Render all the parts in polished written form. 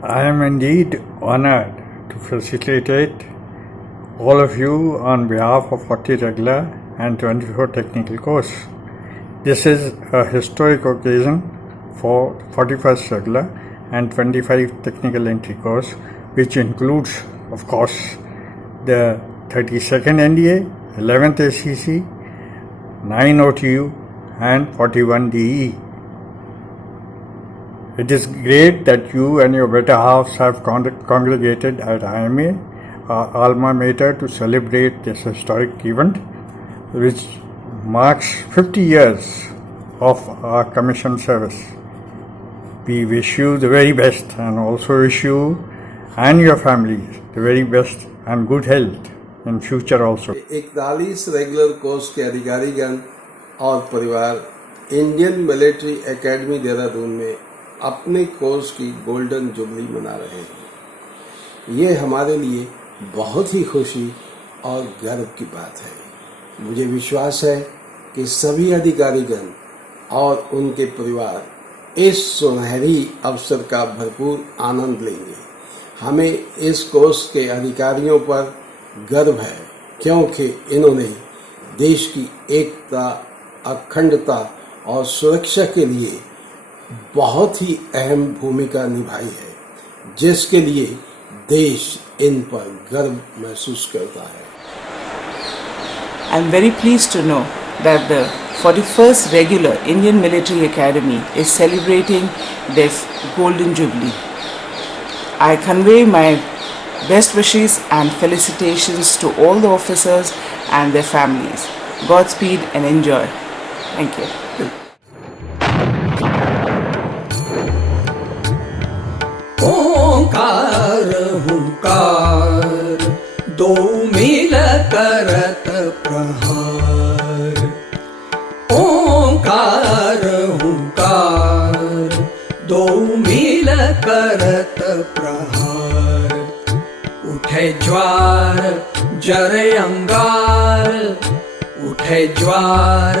I am indeed honored to facilitate all of you on behalf of 40 regular and 24 technical course. This is a historic occasion for 41st regular and 25 technical entry course, which includes, of course, the 32nd NDA, 11th ACC, 9 OTU and 41 DE. It is great that you and your better halves have congregated at IMA, our alma mater, to celebrate this historic event, which marks 50 years of our commission service. We wish you the very best and also wish you and your families the very best and good health in future also. 41 regular course के अधिकारीगण और परिवार Indian military academy Dehradun में अपने course की golden jubilee मना रहे हैं। ये हमारे लिए बहुत ही खुशी और गर्व की बात है। मुझे विश्वास है कि सभी अधिकारीगण और उनके परिवार इस सुनहरी अवसर का भरपूर आनंद लेंगे। हमें इस कोर्स के अधिकारियों पर गर्व है, क्योंकि इन्होंने देश की एकता, अखंडता और सुरक्षा के लिए बहुत ही अहम भूमिका निभाई है, जिसके लिए देश इन पर गर्व महसूस करता है। I am very pleased to know that the 41st regular Indian Military Academy is celebrating this Golden Jubilee. I convey my best wishes and felicitations to all the officers and their families. Godspeed and enjoy. Thank you. ओंकार हुंकार दो मिल करत प्रहार। ओंकार हुंकार दो मिल करत प्रहार। उठे ज्वार जरे अंगार, उठे ज्वार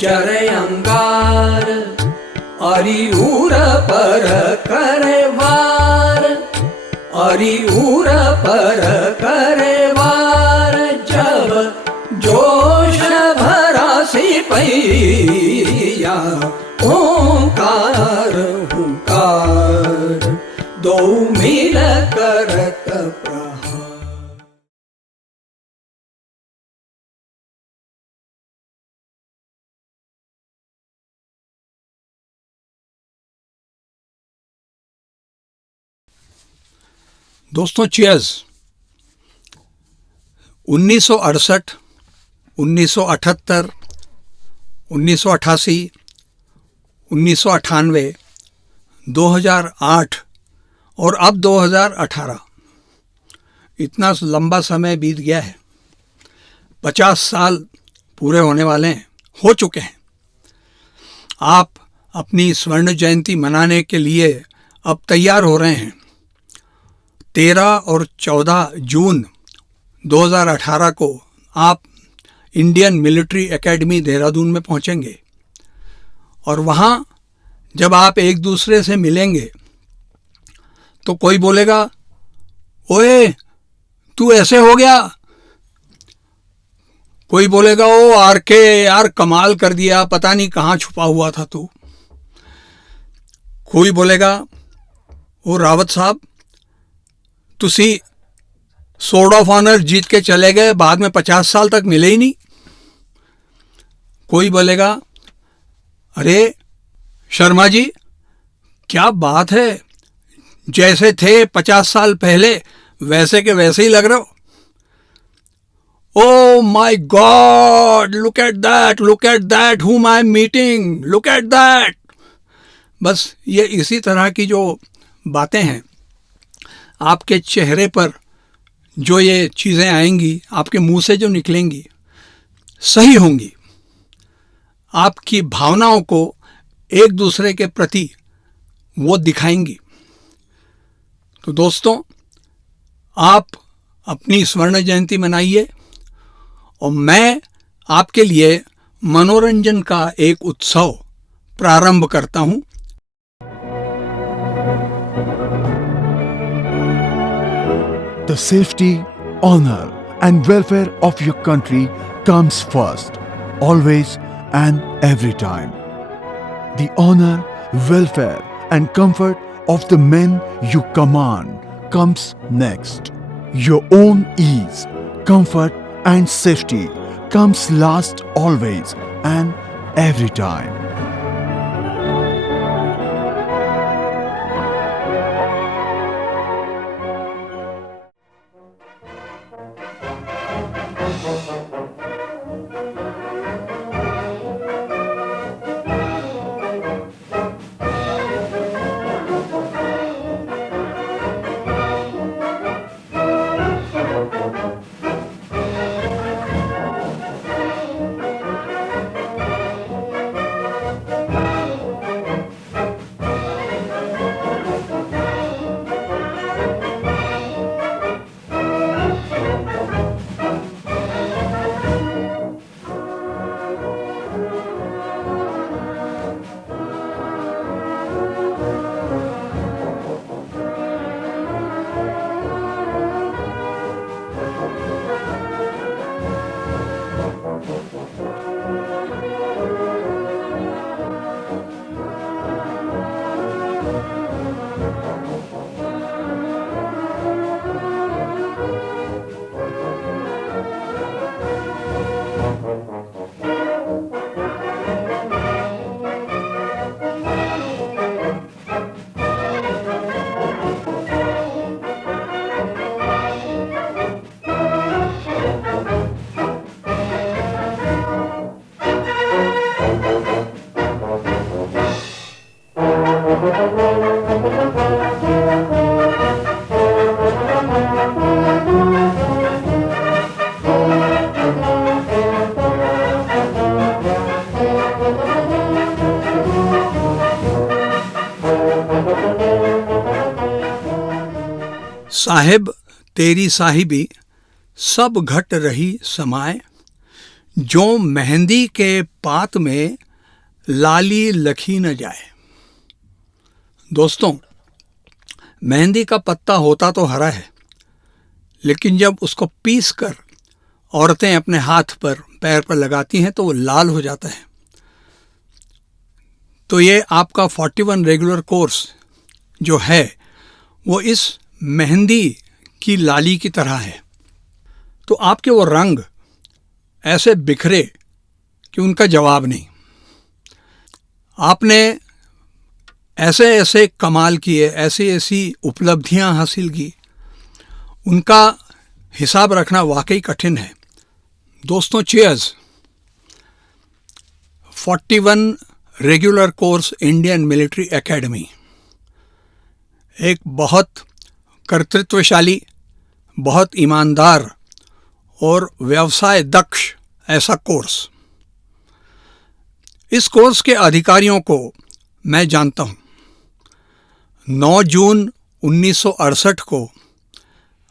जरे अंगार। अरिउर पर करे वार, अरिउर पर करे वार। जब जोश भरा सिपैया ओंकार हुंकार दो मिल करत प्रहार। दोस्तों चीयर्स। 1968, 1978, 1988, 1998, 2008 और अब 2018, इतना लंबा समय बीत गया है। 50 साल पूरे होने वाले हैं, हो चुके हैं। आप अपनी स्वर्ण जयंती मनाने के लिए अब तैयार हो रहे हैं। 13 और 14 जून 2018 को आप इंडियन मिलिट्री एकेडमी देहरादून में पहुंचेंगे और वहां जब आप एक दूसरे से मिलेंगे तो कोई बोलेगा, ओए तू ऐसे हो गया। कोई बोलेगा, ओ आरके यार कमाल कर दिया, पता नहीं कहाँ छुपा हुआ था तू। कोई बोलेगा, ओ रावत साहब तुसी सोर्ड ऑफ ऑनर जीत के चले गए, बाद में 50 साल तक मिले ही नहीं। कोई बोलेगा, अरे शर्मा जी क्या बात है, जैसे थे 50 साल पहले वैसे के वैसे ही लग रहे हो। Oh my God, look at that whom I am meeting, look at that। बस ये इसी तरह की जो बातें हैं, आपके चेहरे पर जो ये चीज़ें आएंगी, आपके मुंह से जो निकलेंगी, सही होंगी। आपकी भावनाओं को एक दूसरे के प्रति वो दिखाएंगी। तो दोस्तों, आप अपनी स्वर्ण जयंती मनाइए और मैं आपके लिए मनोरंजन का एक उत्सव प्रारंभ करता हूं। safety, honor, and welfare of your country comes first, always and every time. The honor, welfare, and comfort of the men you command comes next. Your own ease, comfort, and safety comes last always and every time. Sahib तेरी साहिबी सब घट रही समाए, जो मेहंदी के पात में लाली लखी न जाए। दोस्तों, मेहंदी का पत्ता होता तो हरा है, लेकिन जब उसको पीस कर औरतें अपने हाथ पर पैर पर लगाती हैं तो वो लाल हो जाता है। तो ये आपका 41 रेगुलर कोर्स जो है वो इस मेहंदी की लाली की तरह है। तो आपके वो रंग ऐसे बिखरे कि उनका जवाब नहीं। आपने ऐसे ऐसे कमाल किए, ऐसी ऐसी उपलब्धियां हासिल की, उनका हिसाब रखना वाकई कठिन है। दोस्तों, cheers. 41 regular course Indian military academy एक बहुत कर्तृत्वशाली, बहुत ईमानदार और व्यवसाय दक्ष ऐसा कोर्स। इस कोर्स के अधिकारियों को मैं जानता हूँ। 9 जून 1968 को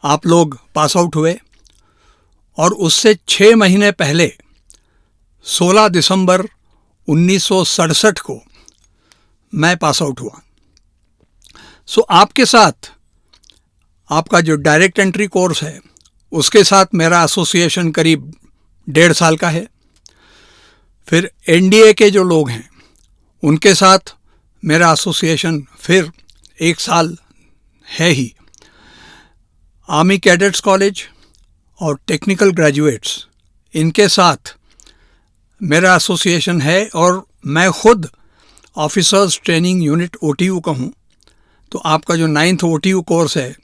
आप लोग पास आउट हुए और उससे 6 महीने पहले 16 दिसंबर 1967 को मैं पास आउट हुआ। सो आपके साथ आपका जो डायरेक्ट एंट्री कोर्स है उसके साथ मेरा एसोसिएशन करीब 1.5 साल का है। फिर एनडीए के जो लोग हैं उनके साथ मेरा एसोसिएशन फिर 1 साल है ही। आर्मी कैडेट्स कॉलेज और टेक्निकल ग्रेजुएट्स, इनके साथ मेरा एसोसिएशन है और मैं खुद ऑफिसर्स ट्रेनिंग यूनिट OTU का हूँ। तो आपका जो 9th OTU कोर्स है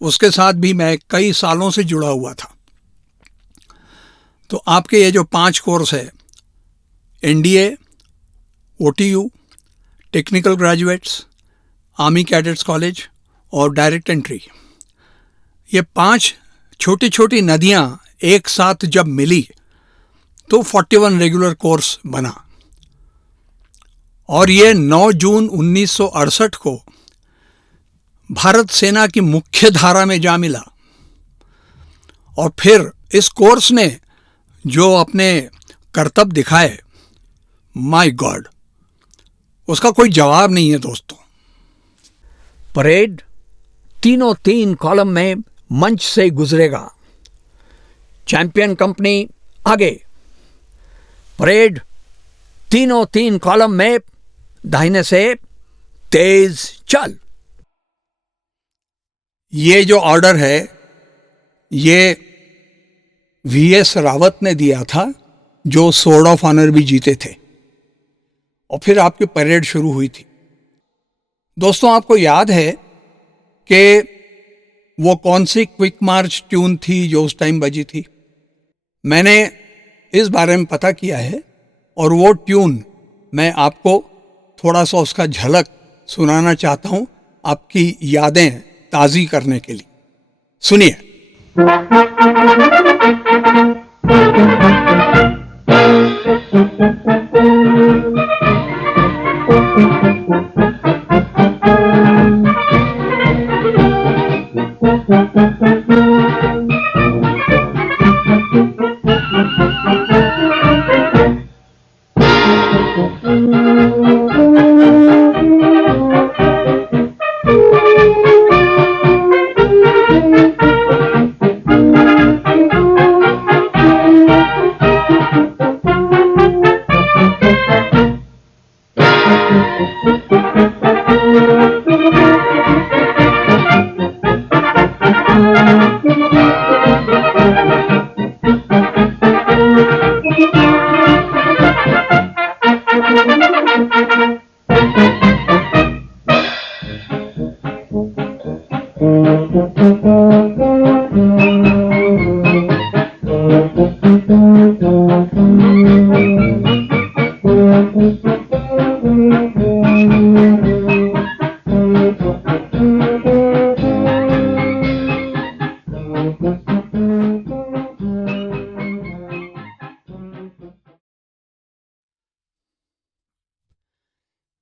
उसके साथ भी मैं कई सालों से जुड़ा हुआ था। तो आपके ये जो 5 कोर्स है, NDA, OTU, technical graduates, army cadets college और डायरेक्ट एंट्री, ये 5 छोटी छोटी नदियाँ एक साथ जब मिली तो 41 रेगुलर कोर्स बना। और ये 9 जून 1968 को भारत सेना की मुख्य धारा में जा मिला। और फिर इस कोर्स ने जो अपने करतब दिखाए, माय गॉड, उसका कोई जवाब नहीं है दोस्तों। परेड 3 कॉलम में मंच से गुजरेगा। चैंपियन कंपनी आगे, परेड तीनों 3 कॉलम में, दाहिने से तेज चल। ये जो ऑर्डर है ये वीएस रावत ने दिया था, जो स्वॉर्ड ऑफ ऑनर भी जीते थे। और फिर आपकी परेड शुरू हुई थी। दोस्तों, आपको याद है कि वो कौन सी क्विक मार्च ट्यून थी जो उस टाइम बजी थी? मैंने इस बारे में पता किया है और वो ट्यून मैं आपको थोड़ा सा उसका झलक सुनाना चाहता हूं, आपकी यादें ताज़ी करने के लिए। सुनिए।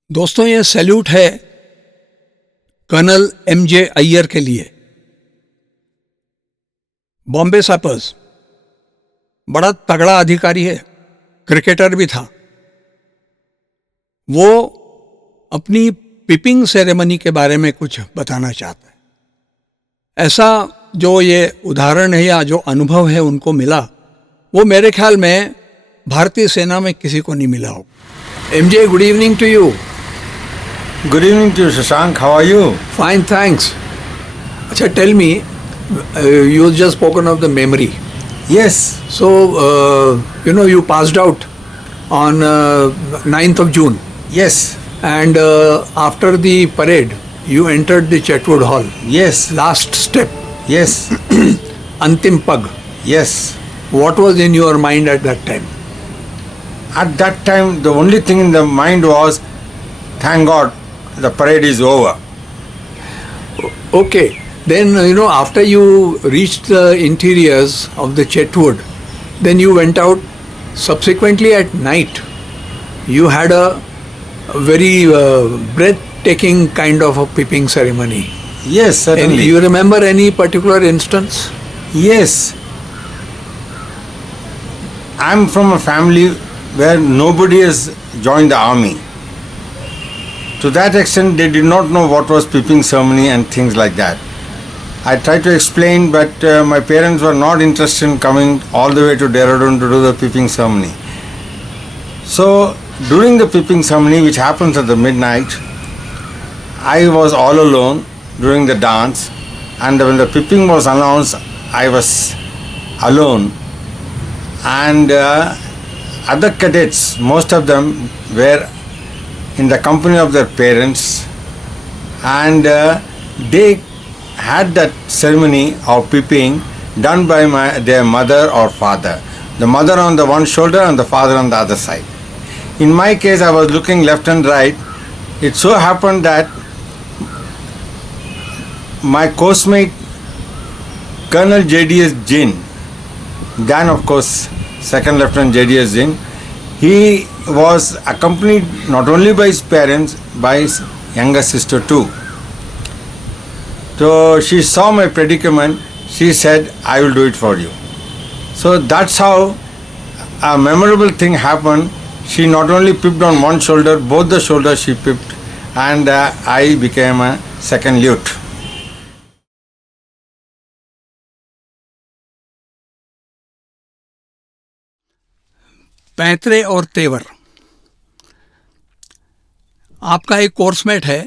दोस्तों, ये सैल्यूट है कर्नल एमजे अय्यर के लिए। बॉम्बे सैपर्स बड़ा तगड़ा अधिकारी है, क्रिकेटर भी था। वो अपनी पिपिंग सेरेमनी के बारे में कुछ बताना चाहता है। ऐसा जो ये उदाहरण है या जो अनुभव है उनको मिला, वो मेरे ख्याल में भारतीय सेना में किसी को नहीं मिला हो। MJ, good evening to you. Good evening to you, Shashank. How are you? Fine, thanks. Acha, tell me, you just spoken of the memory. Yes. So, you passed out on 9th of June. Yes. And after the parade, you entered the Chetwood Hall. Yes. Last step, Yes. Antim Pag. Yes. What was in your mind at that time? At that time, the only thing in the mind was, thank God, the parade is over. Okay. Then, after you reached the interiors of the Chetwood, then you went out. Subsequently at night, you had a very breathtaking kind of a peeping ceremony. Yes, certainly. And you remember any particular instance? Yes. I'm from a family where nobody has joined the army. To that extent, they did not know what was peeping ceremony and things like that. I tried to explain, but my parents were not interested in coming all the way to Dehradun to do the peeping ceremony. So, during the peeping ceremony, which happens at the midnight, I was all alone during the dance, and when the peeping was announced, I was alone. And other cadets, most of them were in the company of their parents, and they had that ceremony of peeping done by their mother or father. The mother on the one shoulder and the father on the other side. In my case, I was looking left and right. It so happened that my coursemate, Colonel J.D.S. Jin, then of course Second Lieutenant J.D.S. Jin, he was accompanied not only by his parents, by his younger sister too. So she saw my predicament, she said, I will do it for you. So that's how a memorable thing happened. She not only pipped on one shoulder, both the shoulders she pipped, and I became a second lieutenant. पैंतरे और तेवर, आपका एक coursemate है,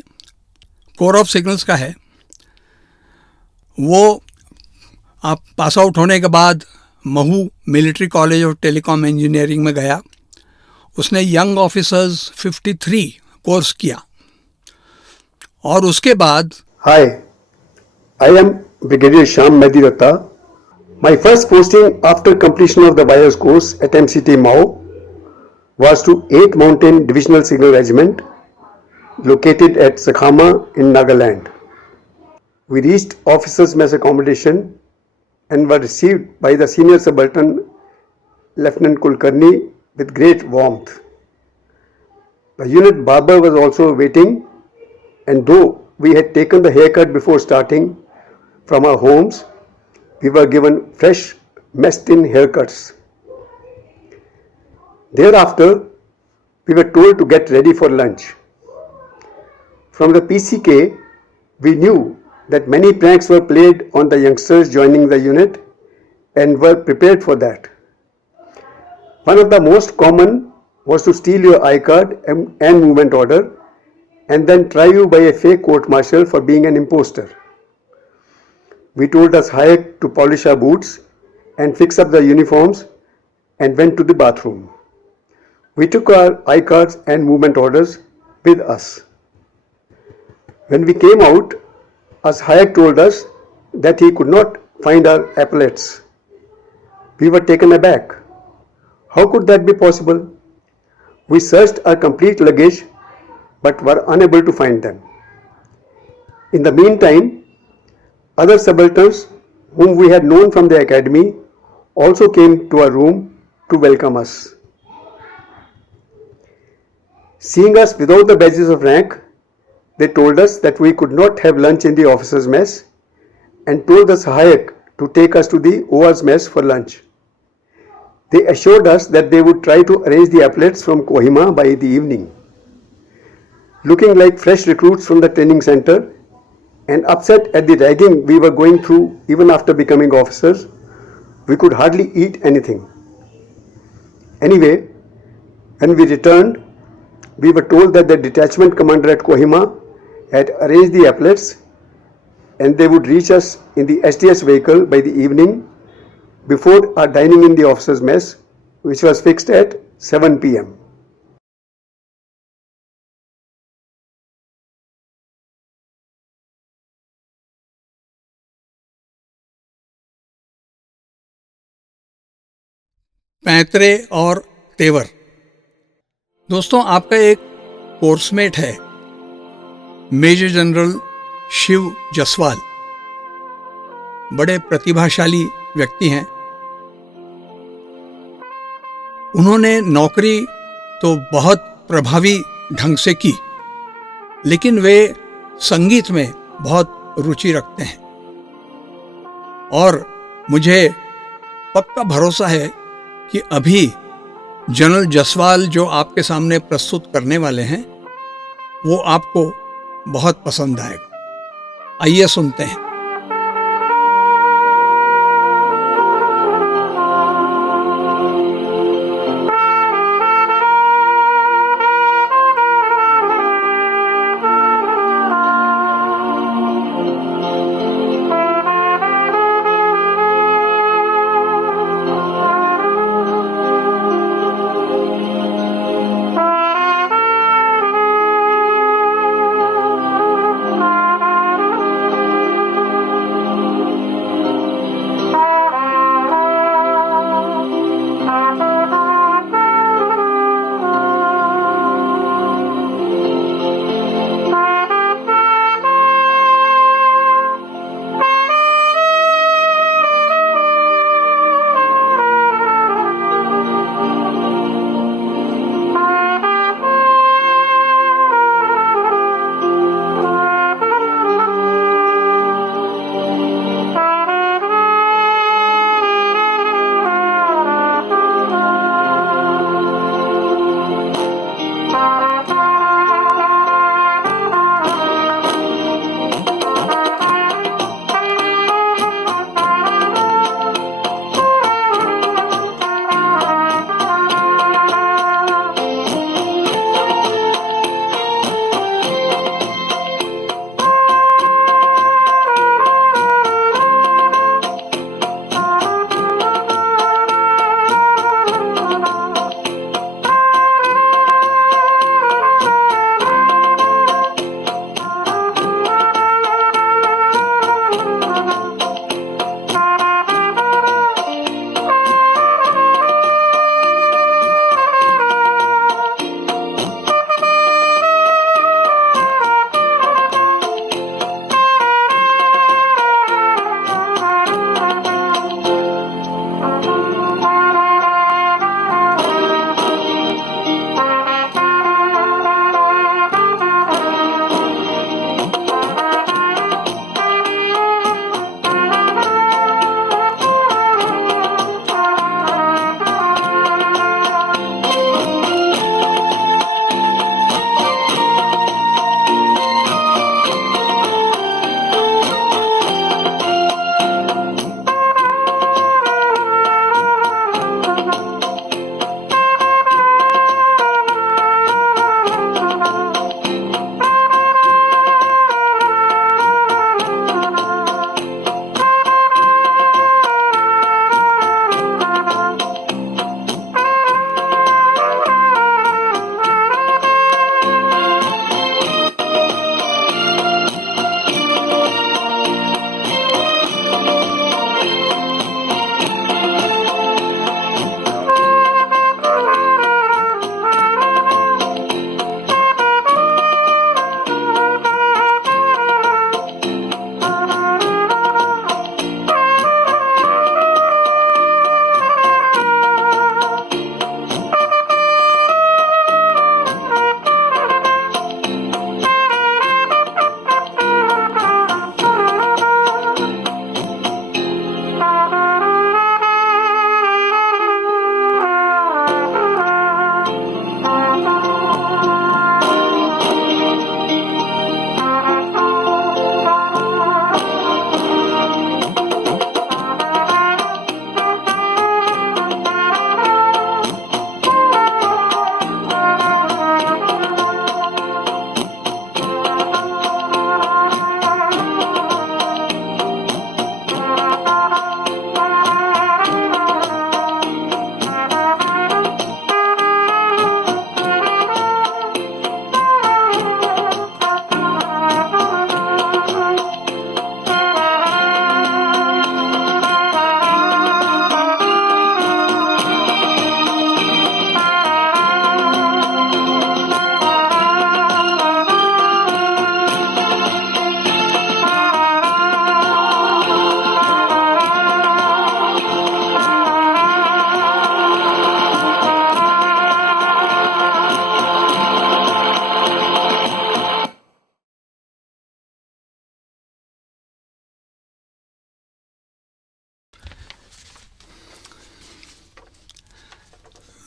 core of signals का है। वो आप pass out होने के बाद Mhow military college of telecom engineering में गया। उसने यंग ऑफिसर्स 53 कोर्स किया और उसके बाद Hi, I am Brigadier Shyam Mediratta. My first posting after completion of the wires course at MCT Mao was to 8th Mountain Divisional Signal Regiment located at Sakhama in Nagaland. We reached officers' mess accommodation and were received by the senior subaltern Lieutenant Kulkarni with great warmth. The unit barber was also waiting, and though we had taken the haircut before starting from our homes, we were given fresh messed-in haircuts. Thereafter, we were told to get ready for lunch. From the PCK, we knew that many pranks were played on the youngsters joining the unit and were prepared for that. One of the most common was to steal your I-card and movement order and then try you by a fake court-martial for being an imposter. We told us Hayek to polish our boots and fix up the uniforms and went to the bathroom. We took our I-cards and movement orders with us. When we came out, as Hayek told us that he could not find our epaulets. We were taken aback. How could that be possible? We searched our complete luggage but were unable to find them. In the meantime, other subalterns whom we had known from the academy also came to our room to welcome us. Seeing us without the badges of rank, they told us that we could not have lunch in the officers' mess and told us Hayek to take us to the OR's mess for lunch. They assured us that they would try to arrange the epaulets from Kohima by the evening. Looking like fresh recruits from the training center and upset at the ragging we were going through even after becoming officers, we could hardly eat anything. Anyway, when we returned, we were told that the detachment commander at Kohima had arranged the epaulets and they would reach us in the SDS vehicle by the evening before our dining in the officers' mess, which was fixed at 7 p.m. पैंतरे और तेवर। दोस्तों, आपका एक coursemate है major general Shiv Jaswal, बड़े प्रतिभाशाली व्यक्ति हैं। उन्होंने नौकरी तो बहुत प्रभावी ढंग से की, लेकिन वे संगीत में बहुत रुचि रखते हैं और मुझे पक्का भरोसा है कि अभी जनरल जसवाल जो आपके सामने प्रस्तुत करने वाले हैं वो आपको बहुत पसंद आएगा। आइए सुनते हैं।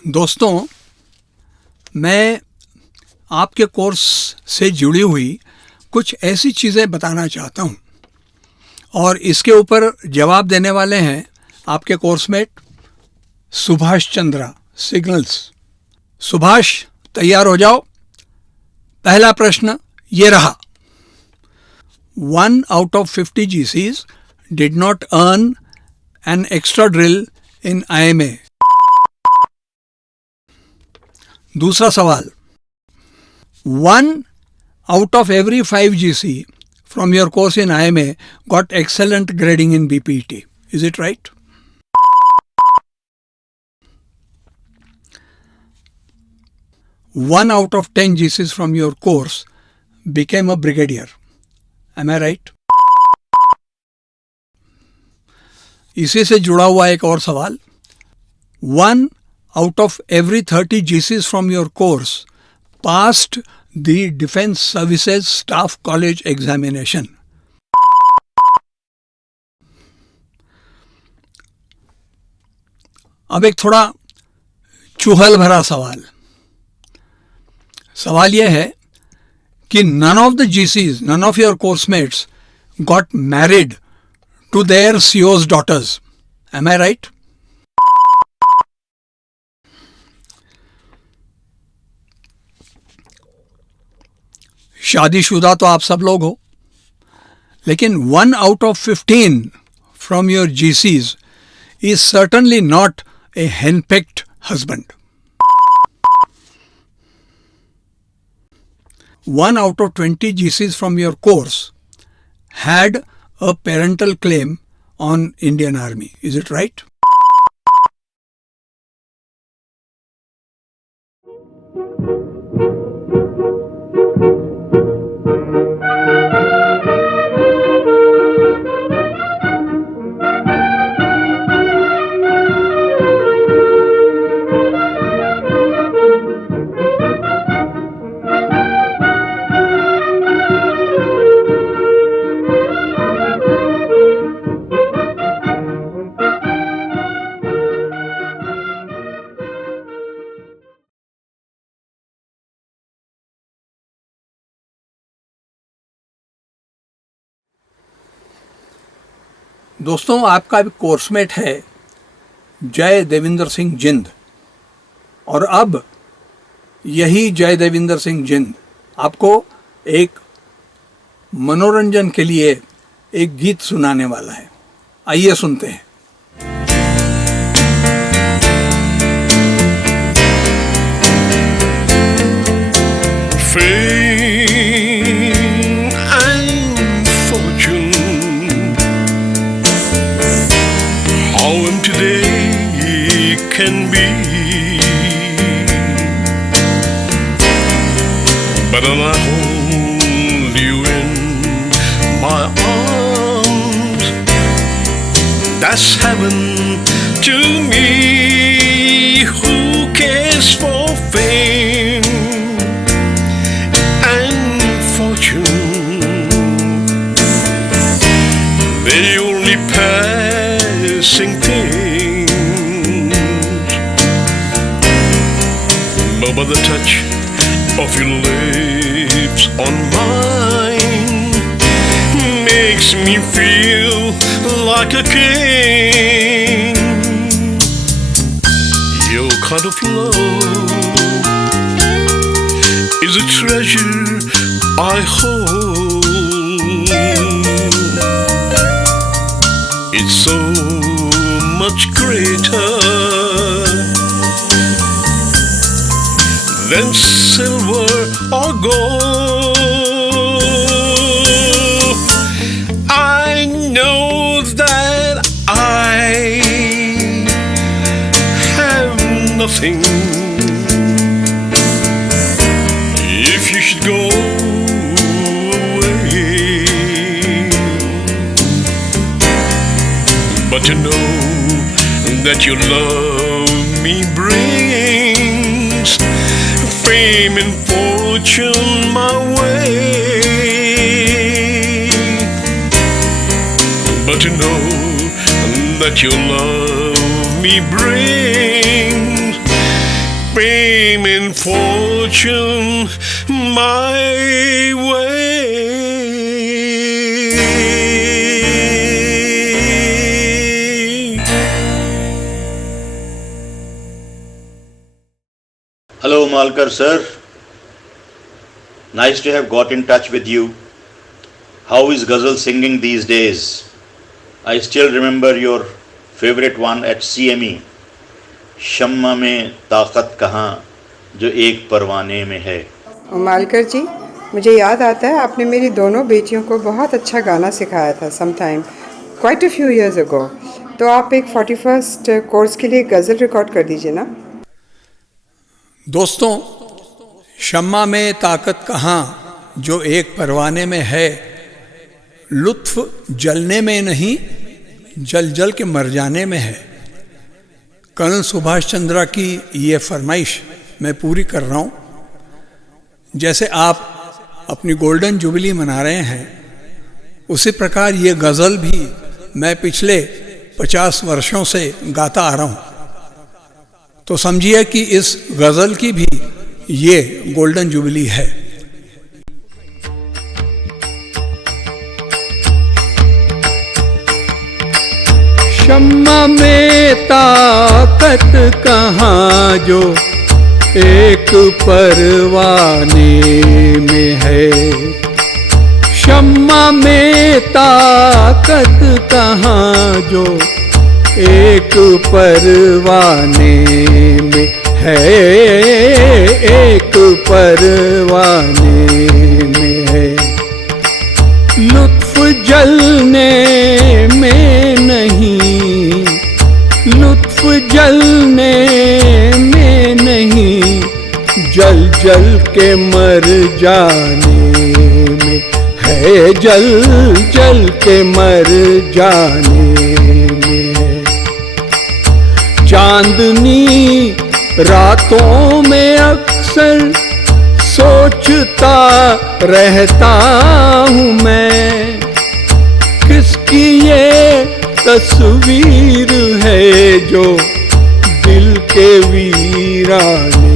दोस्तों, मैं आपके कोर्स से जुड़ी हुई कुछ ऐसी चीज़ें बताना चाहता हूँ और इसके ऊपर जवाब देने वाले हैं आपके कोर्समेट सुभाष चंद्रा सिग्नल्स। सुभाष, तैयार हो जाओ। पहला प्रश्न ये रहा, 1 out of 50 GCs did not earn an extra drill in IMA. दूसरा सवाल, 1 out of every 5 GC from your course in IMA got excellent grading in BPET. Is it right? One out of 10 GCs from your course became a brigadier. Am I right? इसी से जुड़ा हुआ एक और सवाल, 1 out of every 30 GCs from your course passed the Defence Services Staff College examination. अब एक थोड़ा चुहल भरा सवाल यह है कि none of the GCs, none of your course mates got married to their CO's daughters. Am I right? शादीशुदा तो आप सब लोग हो, लेकिन 1 out of 15 from your GCs is certainly not a henpecked husband. 1 out of 20 GCs from your course had a parental claim on Indian Army. Is it right? दोस्तों, आपका भी कोर्समेट है जय देविंदर सिंह जिंद, और अब यही जय देविंदर सिंह जिंद आपको एक मनोरंजन के लिए एक गीत सुनाने वाला है। आइए सुनते हैं। Can be, but I hold you in my arms. That's heaven to me. Who cares for fame and fortune? They're only passing things. But the touch of your lips on mine makes me feel like a king. Your kind of love is a treasure I hold. It's so much greater than silver or gold. I know that I have nothing if you should go away, but to know that your love me brings fame and fortune my way, but to know that your love me brings fame and fortune my way. Hello, Malkar sir. Nice to have got in touch with you. How is ghazal singing these days? I still remember your favorite one at CME. शम्मा में ताकत कहाँ जो एक परवाने में है. मालकर जी, मुझे याद आता है आपने मेरी दोनों बेटियों को बहुत अच्छा गाना सिखाया था sometime, quite a few years ago. तो आप एक 41st कोर्स के लिए गज़ल रिकॉर्ड कर दीजिए ना. दोस्तों, शम्मा में ताकत कहाँ जो एक परवाने में है, लुत्फ जलने में नहीं जल जल के मर जाने में है. कर्नल सुभाष चंद्रा की ये फरमाइश मैं पूरी कर रहा हूँ. जैसे आप अपनी गोल्डन जुबली मना रहे हैं, उसी प्रकार ये गज़ल भी मैं पिछले 50 वर्षों से गाता आ रहा हूँ. तो समझिए कि इस गज़ल की भी ये गोल्डन जुबली है. शम्मा में ताकत कहाँ जो एक परवाने में है. शम्मा में ताकत कहाँ जो एक परवाने में है. एक परवाने में है. लुत्फ जलने में नहीं, लुत्फ जलने में नहीं जल जल के मर जाने में है. जल जल के मर जाने में है. चांदनी रातों में अक्सर सोचता रहता हूँ मैं, किसकी ये तस्वीर है जो दिल के वीराने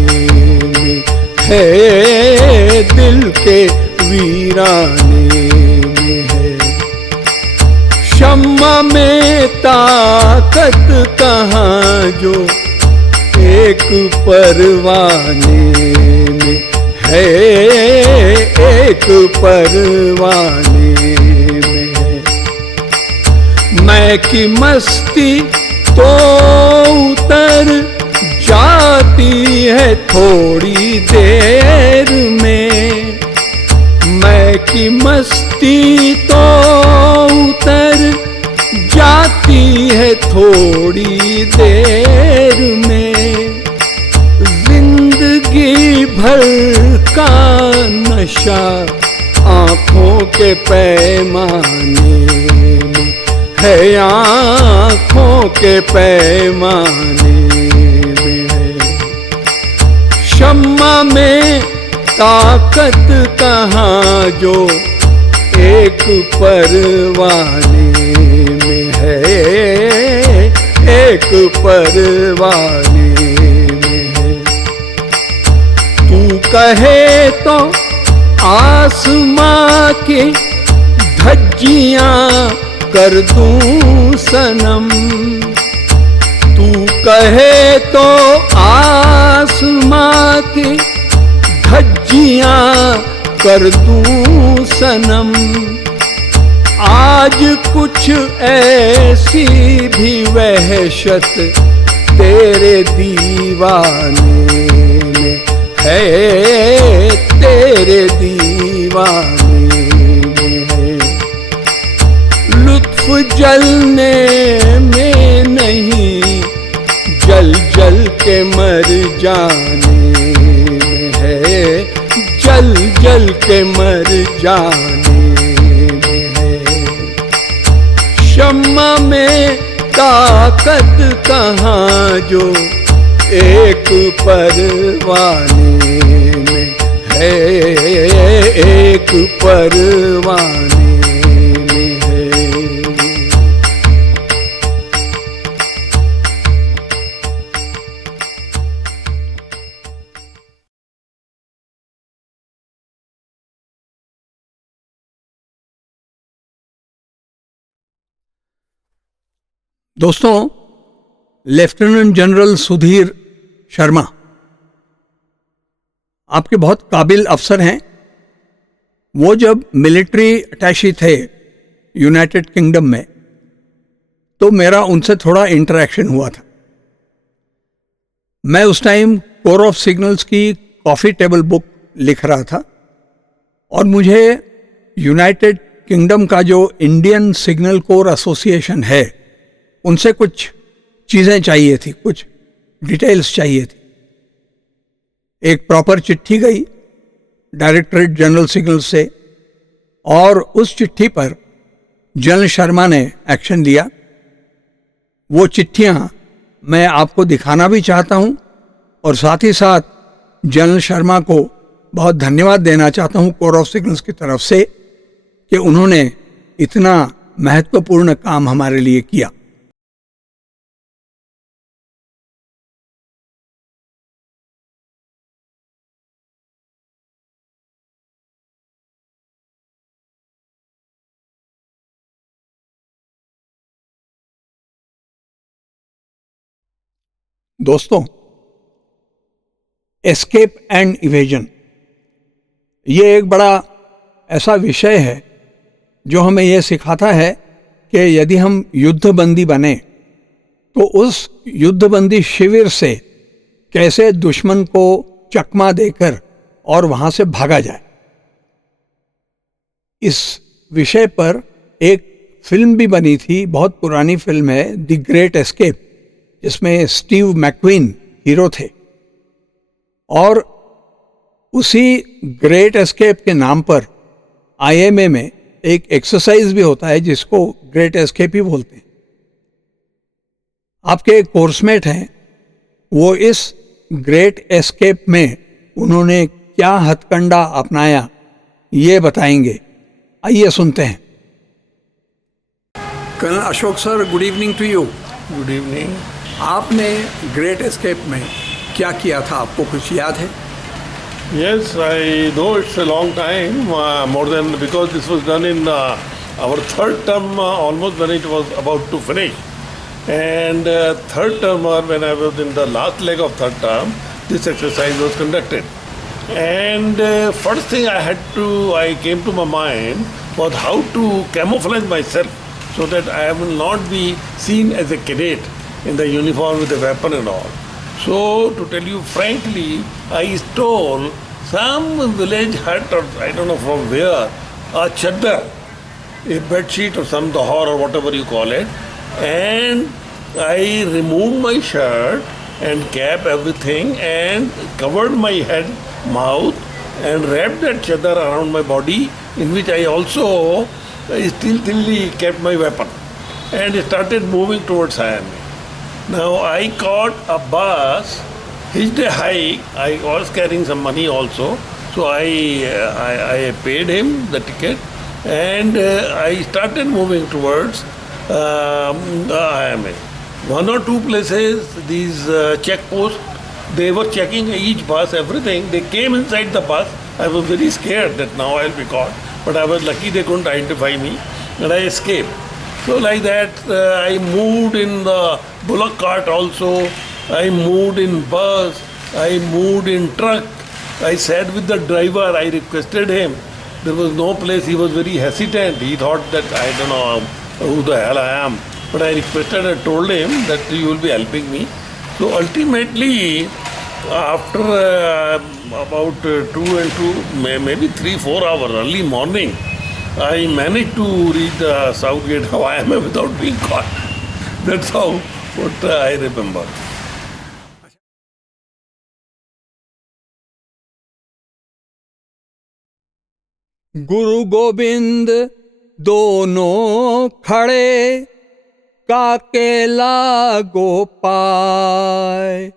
में है. दिल के वीराने में है. शम्मा में ताकत कहाँ जो एक परवाने में है. एक परवाने में है. मैं की मस्ती तो उतर जाती है थोड़ी देर में. मैं की मस्ती तो उतर जाती है थोड़ी देर में. जिंदगी भर का नशा आँखों के पैमाने में है. आँखों के पैमाने में है. शम्मा में ताकत कहाँ जो एक परवाने में है. एक परवाने में है. तू कहे तो आसमां की धज्जियां कर दूं सनम. तू कहे तो आसमां की धज्जियां कर दूं सनम. आज कुछ ऐसी भी वहशत तेरे दीवाने में है. तेरे दीवाने में है. लुत्फ जलने में नहीं जल जल के मर जाने में है. जल जल के मर जाने में है. शम्मा में ताकत कहाँ जो एक परवाने में है. एक परवाने में है. दोस्तों, लेफ्टिनेंट जनरल सुधीर शर्मा आपके बहुत काबिल अफसर हैं। वो जब मिलिट्री अटैची थे यूनाइटेड किंगडम में, तो मेरा उनसे थोड़ा इंटरेक्शन हुआ था। मैं उस टाइम कोर ऑफ सिग्नल्स की कॉफ़ी टेबल बुक लिख रहा था और मुझे यूनाइटेड किंगडम का जो इंडियन सिग्नल कोर एसोसिएशन है, उनसे कुछ चीज़ें चाहिए थी, कुछ डिटेल्स चाहिए थी। एक प्रॉपर चिट्ठी गई डायरेक्टरेट जनरल सिग्नल से और उस चिट्ठी पर जनरल शर्मा ने एक्शन लिया। वो चिट्ठियां मैं आपको दिखाना भी चाहता हूं और साथ ही साथ जनरल शर्मा को बहुत धन्यवाद देना चाहता हूं कोर ऑफ सिग्नल्स की तरफ से कि उन्होंने इतना महत्वपूर्ण काम हमारे लिए किया। दोस्तों, एस्केप एंड इवेजन ये एक बड़ा ऐसा विषय है जो हमें यह सिखाता है कि यदि हम युद्धबंदी बने तो उस युद्धबंदी शिविर से कैसे दुश्मन को चकमा देकर और वहां से भागा जाए। इस विषय पर एक फिल्म भी बनी थी, बहुत पुरानी फिल्म है, द ग्रेट एस्केप, जिसमें स्टीव मैक्वीन हीरो थे। और उसी ग्रेट एस्केप के नाम पर आईएमए में एक एक्सरसाइज भी होता है जिसको ग्रेट एस्केप ही बोलते हैं। आपके एक कोर्समेट हैं, वो इस ग्रेट एस्केप में उन्होंने क्या हथकंडा अपनाया ये बताएंगे। आइए सुनते हैं। Colonel Ashok sir, good evening to you. Good evening. आपने ग्रेट एस्केप में क्या किया था, आपको कुछ याद है? Yes, I know it's a long time, more than, because this was done in our third term, almost when it was about to finish. And third term, or when I was in the last leg of third term, this exercise was conducted. And first thing I came to my mind was how to camouflage myself so that I will not be seen as a cadet in the uniform with a weapon and all. So, to tell you frankly, I stole some village hut, or I don't know from where, a chadar, a bed sheet or some dahar or whatever you call it, and I removed my shirt and cap, everything, and covered my head, mouth, and wrapped that chadar around my body, in which I also stealthily kept my weapon, and started moving towards Siam. Now I caught a bus, hitched a hike. I was carrying some money also, so I paid him the ticket, and I started moving towards the IMA. One or two places, these checkposts, they were checking each bus, everything. They came inside the bus. I was very scared that now I'll be caught, but I was lucky they couldn't identify me, and I escaped. So like that, I moved in the bullock cart also, I moved in bus, I moved in truck, I sat with the driver, I requested him. There was no place, he was very hesitant, he thought that I don't know who the hell I am. But I requested, I told him that you will be helping me. So ultimately, after about 2 maybe 3-4 hours early morning, I managed to reach the south gate of IMA without being caught. That's how what I remember. गुरु गोविंद दोनों खड़े, काके लागो पाए,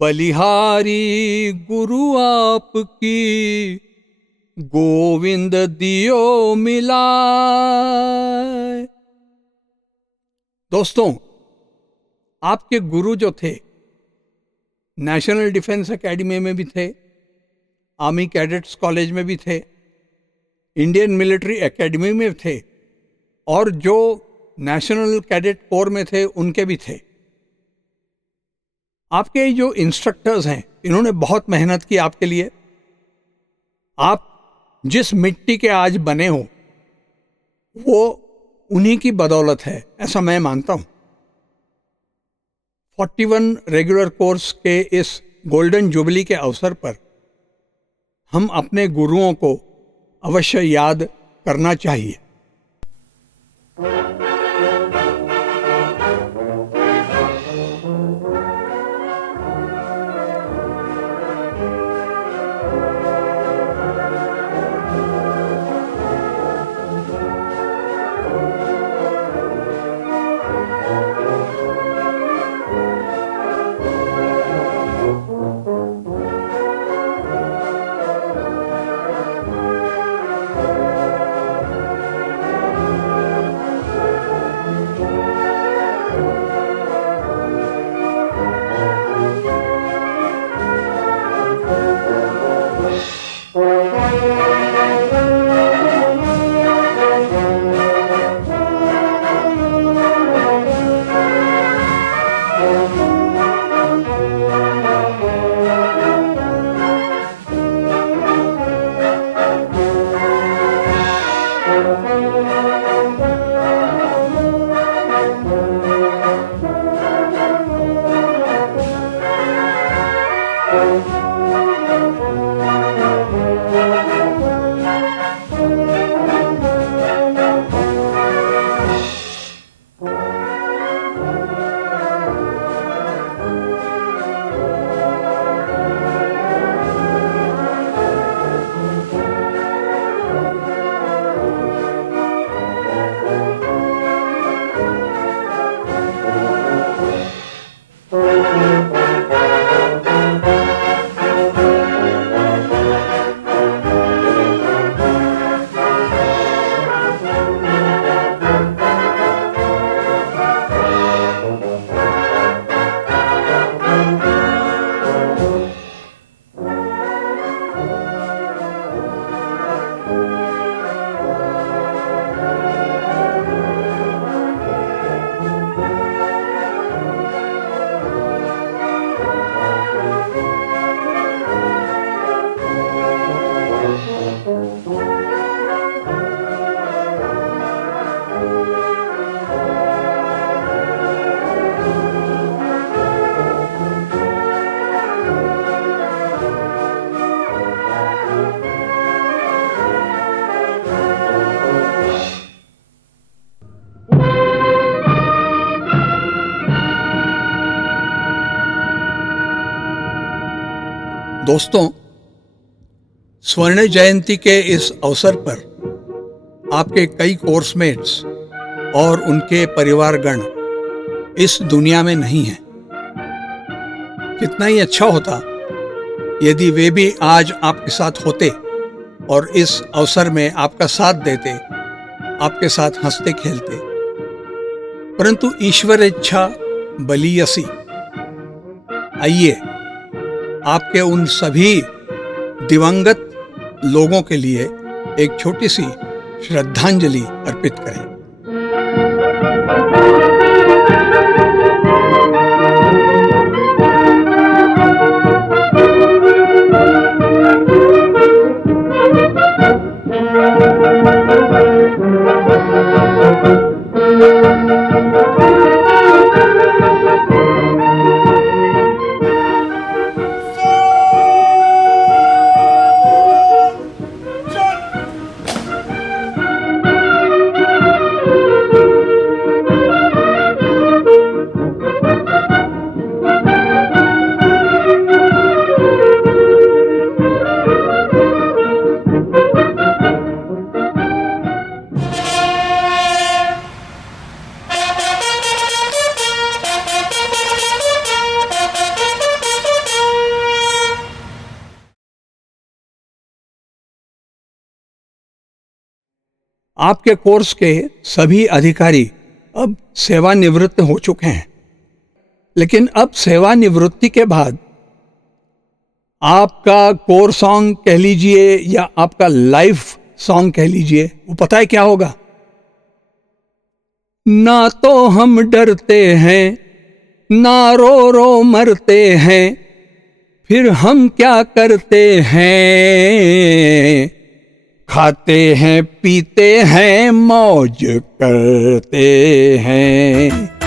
बलिहारी गुरु आपकी, गोविंद दियो मिलाए। दोस्तों, आपके गुरु जो थे नेशनल डिफेंस एकेडमी में भी थे, आर्मी कैडेट्स कॉलेज में भी थे, इंडियन मिलिट्री एकेडमी में थे, और जो नेशनल कैडेट कोर में थे उनके भी थे। आपके जो इंस्ट्रक्टर्स हैं इन्होंने बहुत मेहनत की आपके लिए। आप जिस मिट्टी के आज बने हो वो उन्हीं की बदौलत है, ऐसा मैं मानता हूं। 41 रेगुलर कोर्स के इस गोल्डन जुबली के अवसर पर हम अपने गुरुओं को अवश्य याद करना चाहिए। दोस्तों, स्वर्ण जयंती के इस अवसर पर आपके कई कोर्समेट्स और उनके परिवारगण इस दुनिया में नहीं हैं। कितना ही अच्छा होता यदि वे भी आज आपके साथ होते और इस अवसर में आपका साथ देते, आपके साथ हंसते खेलते। परंतु ईश्वर इच्छा बलीयसी। आइए आपके उन सभी दिवंगत लोगों के लिए एक छोटी सी श्रद्धांजलि अर्पित करें। आपके कोर्स के सभी अधिकारी अब सेवानिवृत्त हो चुके हैं, लेकिन अब सेवानिवृत्ति के बाद आपका कोर सॉन्ग कह लीजिए या आपका लाइफ सॉन्ग कह लीजिए, वो पता है क्या होगा? ना तो हम डरते हैं ना रो रो मरते हैं, फिर हम क्या करते हैं, खाते हैं पीते हैं मौज करते हैं।